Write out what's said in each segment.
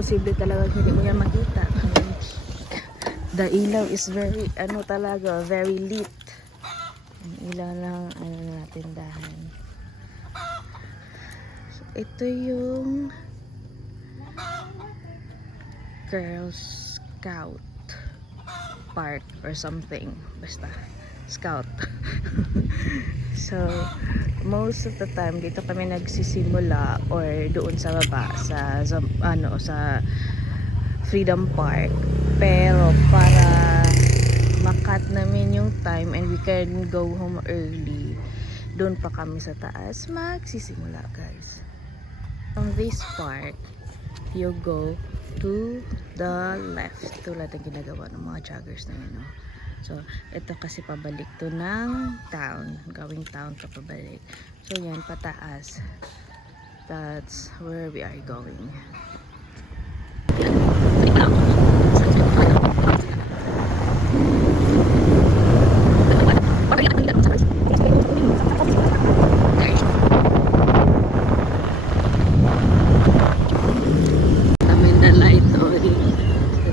posible talaga hindi mo yan makita. The ilaw is very, ano talaga, very lit. Ang ilaw lang, ano na tindahan. So, ito yung Girl Scout Park or something. Basta, Scout. So, most of the time, dito kami nagsisimula or doon sa baba, sa Freedom Park. Pero para makat namin yung time and we can go home early, doon pa kami sa taas magsisimula, guys. From this park, you go to the left. Tulad ng ginagawa ng mga joggers na yun, no? So, ito kasi pabalik to ng town. Going town to pabalik. So, yan, pataas. That's where we are going.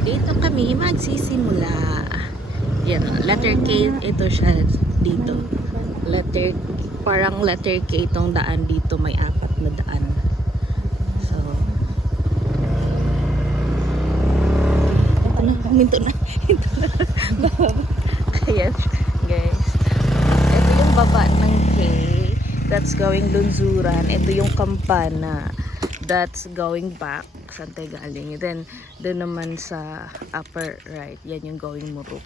Dito kami magsisimula. Yan, letter K ito siya dito. Parang letter K itong daan dito, may 4 na daan. So, ito na. Ayan, guys. Ito yung baba ng K. That's going Lunzuran. Ito yung Kampana. That's going back. Saan tayo galing? Then, doon naman sa upper right. Yan yung going Muruk.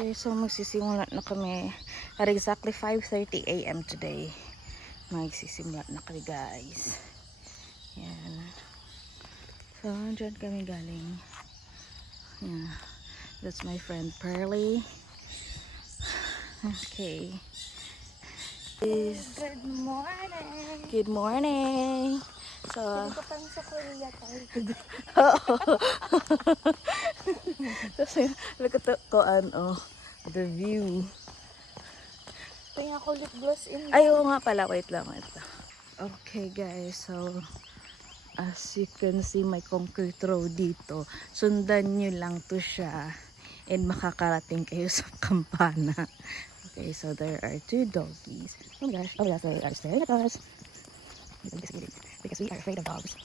Okay, so magsisimula na kami at exactly 5:30 AM today. Magsisimula na kami, guys. Yan. So, dyan kami galing. Yeah. That's my friend Pearly. Okay. Good morning. Good morning. So, Pang sa Korea tayo. kasi look at the view. Kaya ako lip gloss in. Ay, oo nga pala. Wait lang. Okay, guys. So, as you can see, may concrete road dito. Sundan nyo lang to siya and makakarating kayo sa Kampana. Okay, so there are 2 doggies. Oh my gosh. Oh, yes, they are staring at us. Because we are afraid of dogs.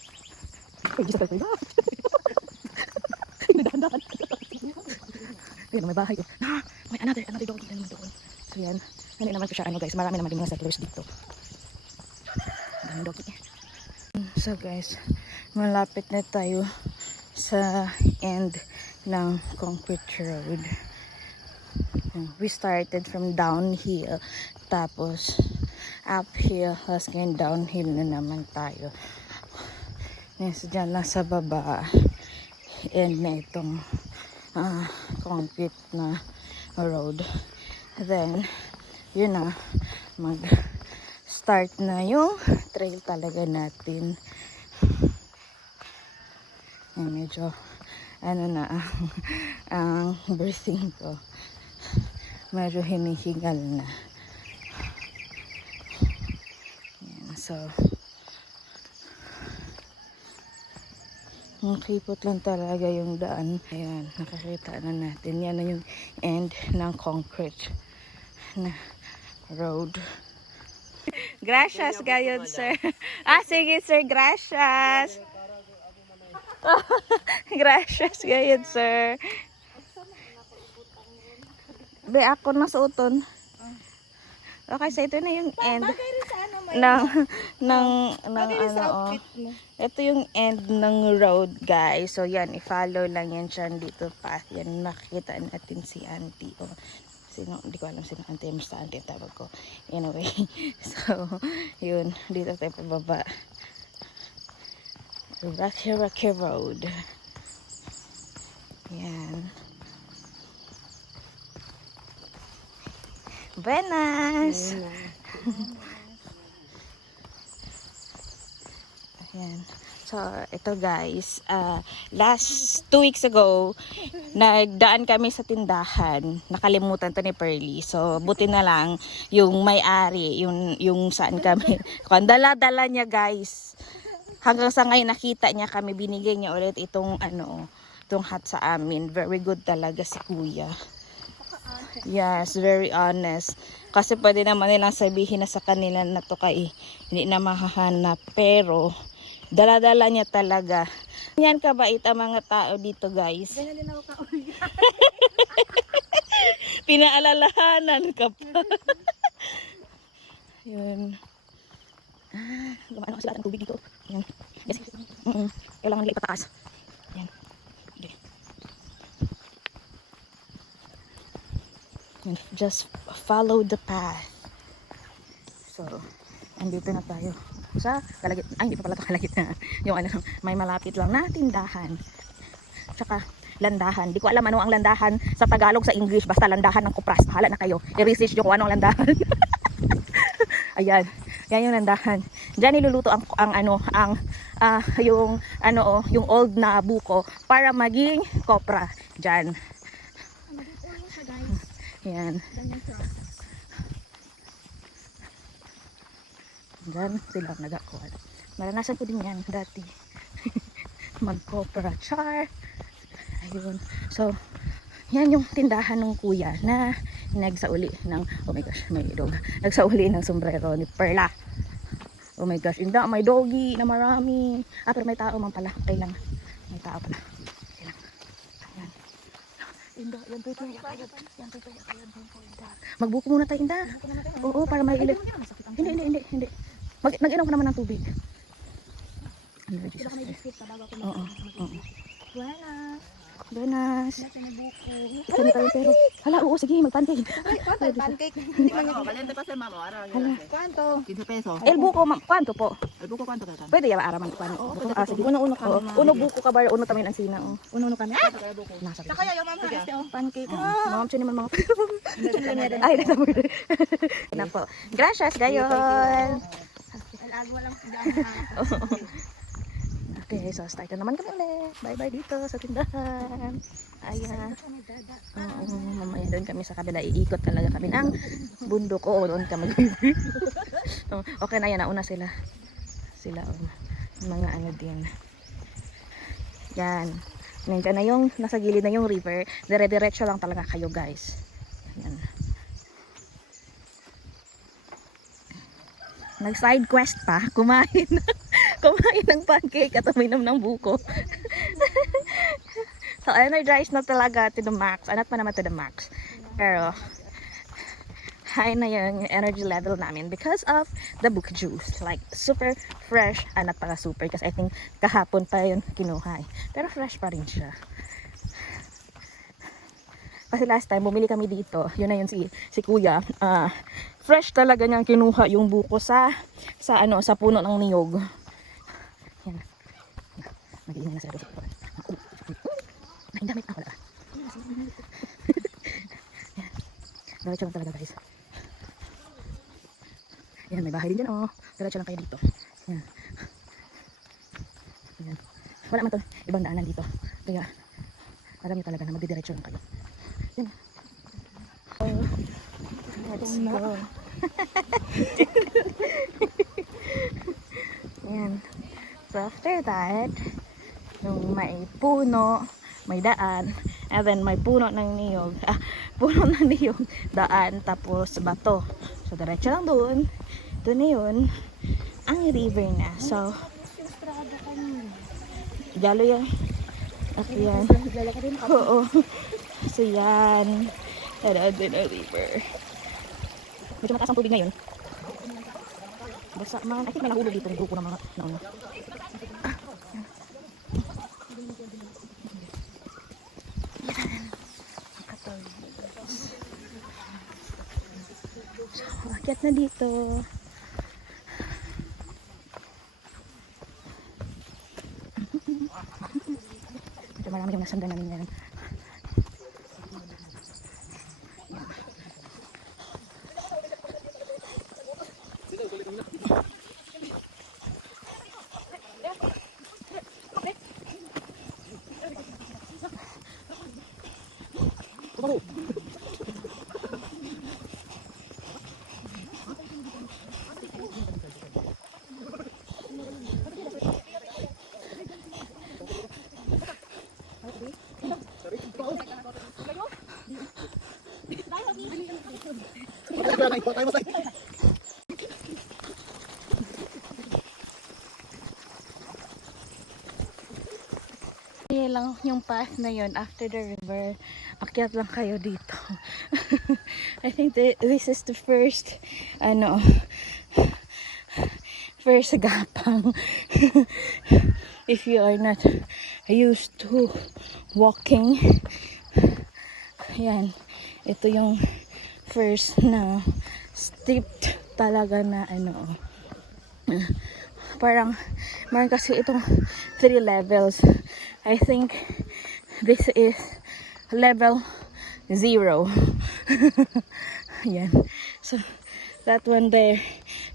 We're just afraid of dogs. Dahan-dahan. Ayun, may bahay. May another doggy na naman doon. So yan. Ano naman ko siya, guys. Marami naman din mga settlers dito. Daming doggy. So guys, malapit na tayo sa end ng concrete road. We started from downhill, tapos uphill, tapos ngayon downhill na naman tayo. So dyan nasa baba, end na itong concrete na road. Then, yun na, mag-start na yung trail talaga natin. Medyo ang breathing ko medyo hinihingal na. Yan, so nakipot lang talaga yung daan. Ayan, nakakita na natin. Yan na yung end ng concrete na road. Gracias, gayon, sir. Sige, sir. Gracias. Gracias, gayon, sir. Be, ako nasuoton. Okay, so ito na yung end ng ito yung end ng road, guys. So yan, i-follow lang yan siya dito pa. Yan, nakikita natin si auntie. Hindi ko alam sino auntie, basta auntie ang tawag ko. Anyway, so yun, dito tayo pababa. Rocky Road. Yan. Buenas! Ayan. So, ito guys, last 2 weeks ago, nagdaan kami sa tindahan. Nakalimutan to ni Pearly. So, buti na lang yung may-ari, yung saan kami. Dala-dala niya guys. Hanggang sa ngayon nakita niya kami, binigay niya ulit itong itong hat sa amin. Very good talaga si Kuya. Yes, very honest. Kasi pwede naman nilang sabihin na sa kanila na to kay hindi na mahahanap. Pero, dala-dala niya talaga. Yan kabait ang mga tao dito guys. Pinaalalahanan ka pa. Yun. Gumano kasi lahat ng tubig dito. Yan. Yes. Kailangan nila ipataas. Yan. Okay. Yan. Just follow the path. So, andito na tayo sa kalagit. Ay, hindi pa pala kalagit na. Yung may malapit lang na tindahan. Tsaka, landahan. Di ko alam ano ang landahan sa Tagalog, sa English. Basta landahan ng kupras. Bahala na kayo. I-research nyo kung anong landahan. Ayan. Yan yung landahan. Diyan niluluto yung old na buko para maging kopra. Diyan. Yan. Diyan sila nagakuha. Naranasan ko din yan dati. Mag-kopra. Char. Ayun. So, yan yung tindahan ng kuya na nagsauli ng, oh my gosh, may dog. Nagsauli ng sombrero ni Perla. Oh my gosh, inda, may doggy na marami. Pero may tao man pala. Okay lang. May tao pala. Okay lang. Ayan. Inda, yan po ito. Yan po ito. Magbuko muna tayo, Inda. Oo, para may ilit. Hindi. Nag-inom ko naman ng tubig. Ano, Jesus Christ. Oo. Buenas. Ito na tayo pero. Hala, oo, sige, mag-pancake. Pancake. Valente pa sa mama, araw. Kwanto? 15 pesos. El buko, kwanto po? El buko kwanto ka? Pwede yawa araman ko. Sige. Uno kami. Uno buko ka ba? Uno tamin ang sina. Uno kami. Nasa. Kaya yung mama guys, pancake. Mom, chini man mga. Ay, nasa mo. Na po. Gracias, gayon. Alago lang sa Okay, so start na naman kami ulit. Bye-bye dito sa tindahan. Ayan. Mamaya doon kami sa kabila. Iikot talaga kami ng bundok. Oo, doon ka mag-ibig. Okay na yan. Nauna sila. Mga ano din. Yan. Ngayon ka na yung nasa gilid na yung river. Dire-diretso lang talaga kayo guys. Ayan. Nag-side quest pa. Kumain ng pancake at uminom ng buko. So, energized na talaga to the max. Anat pa naman to the max. Pero, high na yung energy level namin because of the book juice. Like, super fresh. Anat pa super kasi I think kahapon pa yun kinuha. Pero fresh pa rin siya. Kasi last time, bumili kami dito. Yun na yun si Kuya. Fresh talaga niyang kinuha yung buko sa puno ng niyog. Yan. Mag-iingay na sa doon. Ay, damit ako wala. Yan. Diretso lang talaga guys. Yan, may bahay din dyan oh. Diretso lang kayo dito. Yan. Yan. Wala man to ibang daanan dito. Kaya, alam niyo talaga na magdidiretso lang kayo. Yan. Let's go. Yan. So after that, yung may puno, may daan, and then may puno ng niyog, daan, tapos bato. So diretso lang doon. Doon na yun, ang river na. So, galo yan. Okay, yan. Oo. So yan. Doon ang river. Medyo mataas ang tubig ngayon. Basta man, I think may nahulog dito ng grupo ng mga nauna. So, akyat na dito. Medyo marami yung nasundan namin ngayon. Yan lang yung path na yun after the river. Akyat lang kayo dito. I think this is the first first gapang. If you are not used to walking, yan, ito yung first na steep talaga na parang meron kasi itong 3 levels. I think this is level 0. Yan. So that one there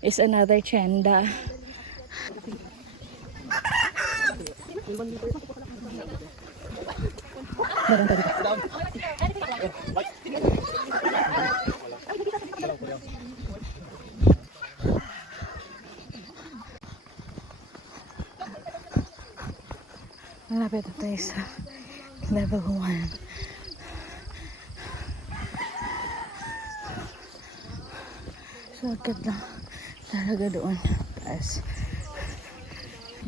is another chanda. Malapit na tayo sa level 1. So, agad lang talaga doon. Taas.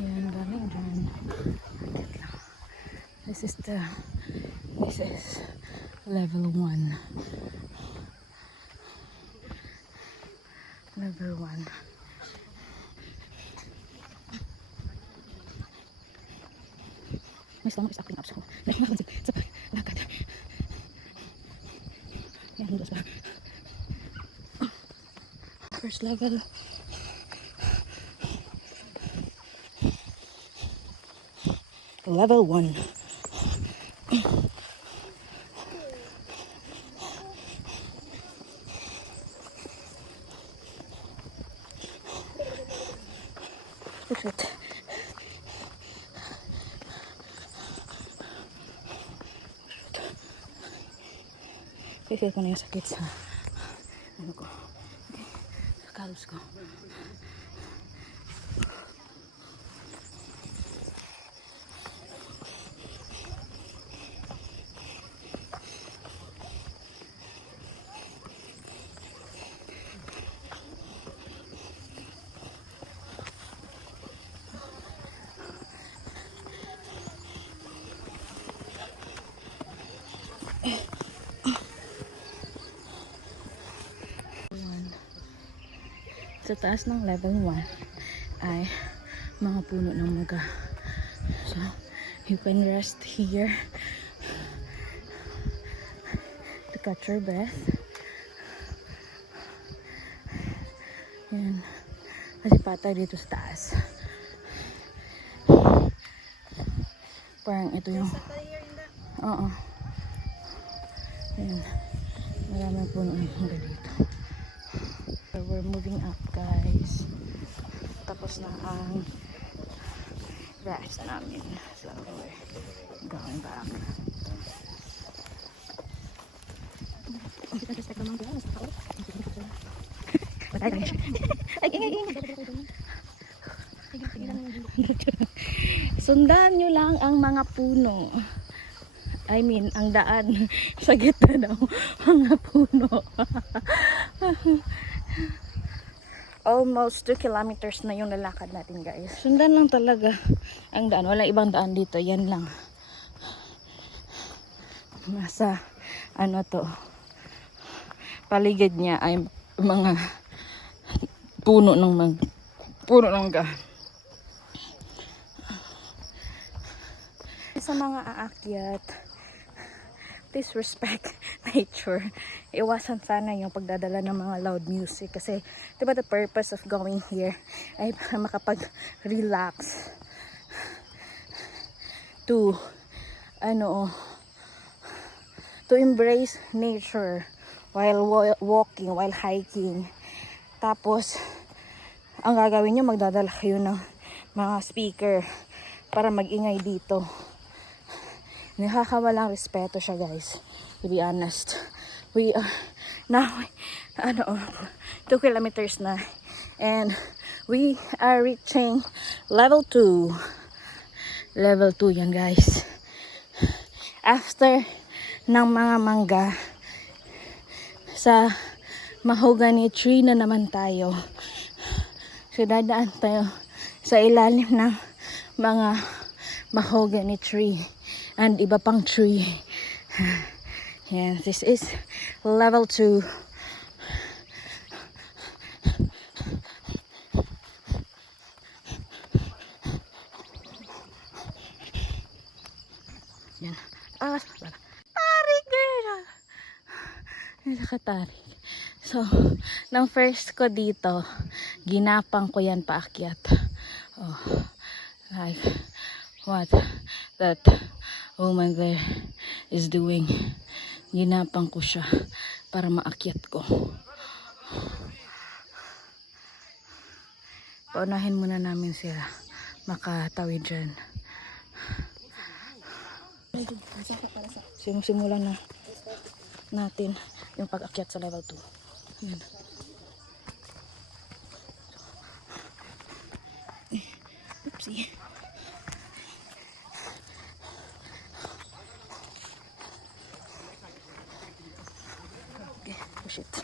Yan, daming dyan. Agad lang. This is level 1. Level 1. My stomach is acting up, so lakad. Yan, hindos pa. First level. Level 1. Look at it. Feel ko na yung sakit sa ko. Okay. Sa kalos ko. Sa taas ng level 1 ay mga puno ng maga. So, you can rest here to catch your breath. Yan. Kasi patay dito sa taas. Parang ito yung oo. Yan. Maraming puno ng maga dito. So we're moving up, guys. Tapos na ang rest namin. So we're going back. Sundan nyo lang ang mga puno. I mean, ang daan sa gitna daw. Mga puno. Almost 2 kilometers na yung lalakad natin, guys. Sundan lang talaga ang daan. Wala ibang daan dito. Yan lang. Nasa paligid niya ay mga puno ng mangga. Sa mga aakyat, please respect nature. Iwasan sana yung pagdadala ng mga loud music kasi diba the purpose of going here ay makapag-relax to embrace nature while walking, while hiking. Tapos ang gagawin nyo, magdadala kayo ng mga speaker para mag-ingay dito. Nakakawalang respeto siya, guys, to be honest. We are now 2 kilometers na and we are reaching level 2. Level 2 yan, guys. After ng mga mangga sa mahogany tree na naman tayo. So dadaan tayo sa ilalim ng mga mahogany tree and iba pang tree. Yeah, this is level 2. Yan. Tarik girl! Nakatarik. So, nang first ko dito, ginapang ko yan paakyat. Oh, like what that woman there is doing. Ginapang ko siya para maakyat ko. Paunahin muna namin sila makatawid dyan. Simulan na natin yung pag-akyat sa level 2. Yan. Oopsie. Okay, push it.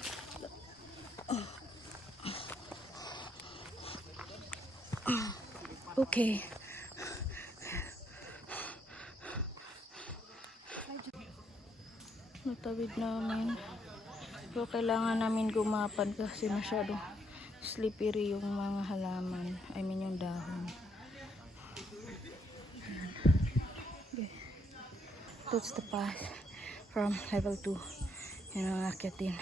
Okay. Natawid namin. Pero kailangan namin gumapan kasi masyado slippery yung mga halaman. I mean yung dahon. Okay. That's the path from level 2. Yan ang akyatin.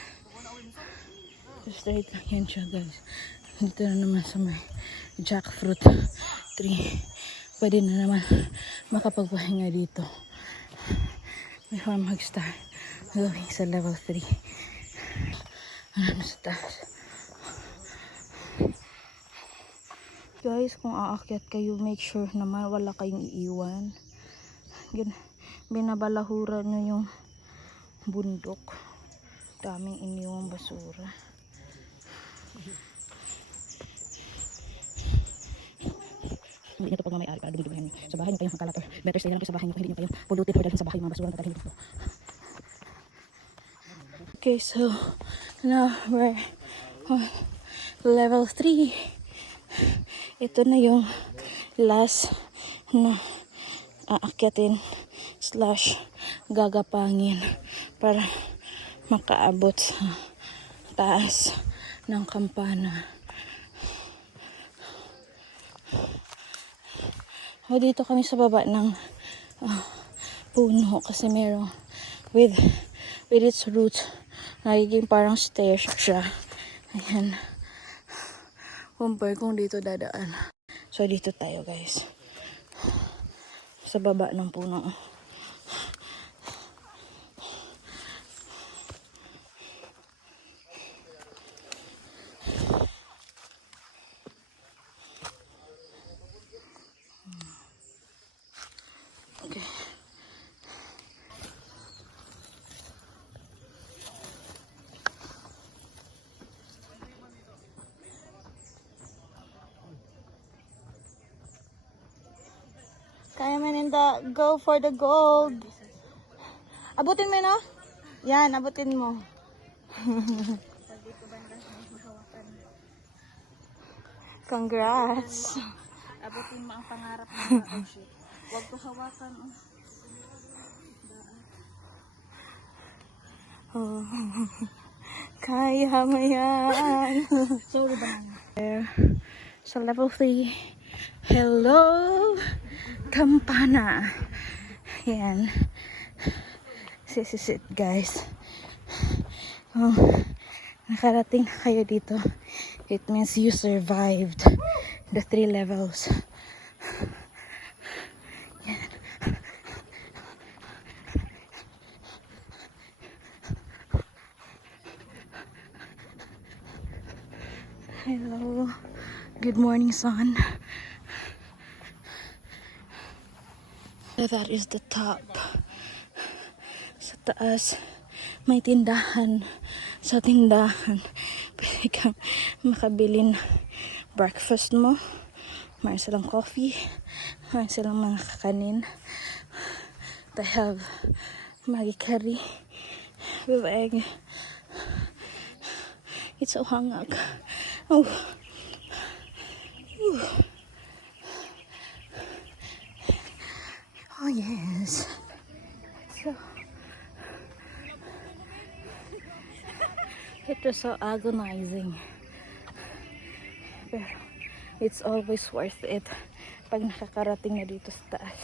So straight lang yan siya guys. Dito na naman sa may jackfruit tree. Pwede na naman makapagpahinga dito. Before mag-start going sa level 3. Ano sa taas. Guys, kung aakyat kayo, make sure naman wala kayong iiwan. Binabalahuran nyo yung bundok. Daming iniwang basura. Hindi nyo ito pag mamayari para dumidumihan nyo. Sa bahay nyo kayong magkalat or better stay na lang kayo sa bahay nyo. Hindi nyo kayong pulutin or dalhin sa bahay yung mga basura na tatangin dito. Okay, so now we're on level 3. Ito na yung last na aakyatin / gagapangin para makaabot sa taas ng kampana. O dito kami sa baba ng puno kasi meron with its roots nagiging parang stairs siya. Ayan. Compare kung dito dadaan. So dito tayo guys. Sa baba ng puno. Okay. Kaya Melinda, go for the gold. Abutin mo, no? Yan, abutin mo. Congrats. Abutin mo ang pangarap mo. Oh shit. Huwag ko hawakan. Oh. Kaya mo yan. Sorry ba? So level 3. Hello, kampana. Yan. This is it guys. Nakarating na kayo dito. It means you survived the 3 levels. Yan. Hello. Good morning, sun. That is the top. Sa taas, may tindahan. Sa tindahan, pwede kang makabili ng breakfast mo. Mayroon silang coffee. Mayroon silang mga kakanin. They have Maggi curry with egg. It's so hangak. Oh. Whew. Oh yes. So it was so agonizing. Pero it's always worth it pag nakakarating na dito sa taas.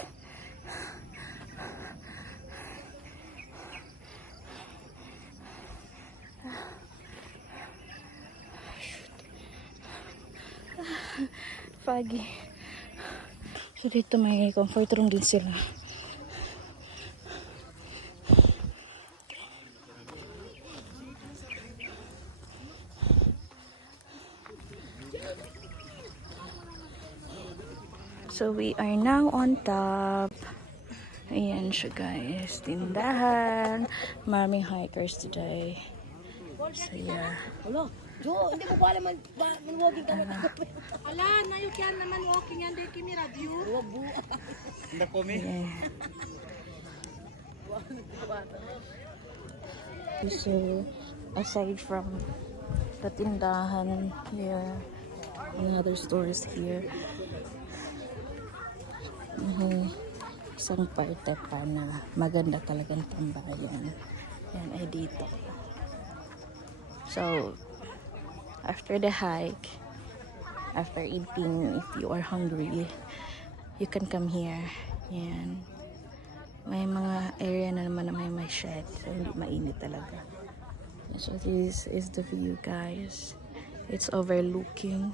Foggy. So dito may comfort room din sila. So we are now on top. Ayan siya guys. Tindahan. Maraming hikers today. So yeah. Jo, hindi ko ba alam man-walking ka na. Ala, na you can naman walking and they kimi radio. Yeah. So, aside from the tindahan here, another stores here. Isang parte pa na maganda talagang tambayan. Yan ay dito. So, after the hike, after eating, if you are hungry, you can come here. Yan. May mga area na naman na may shed. So, hindi mainit talaga. So, this is the view, guys. It's overlooking.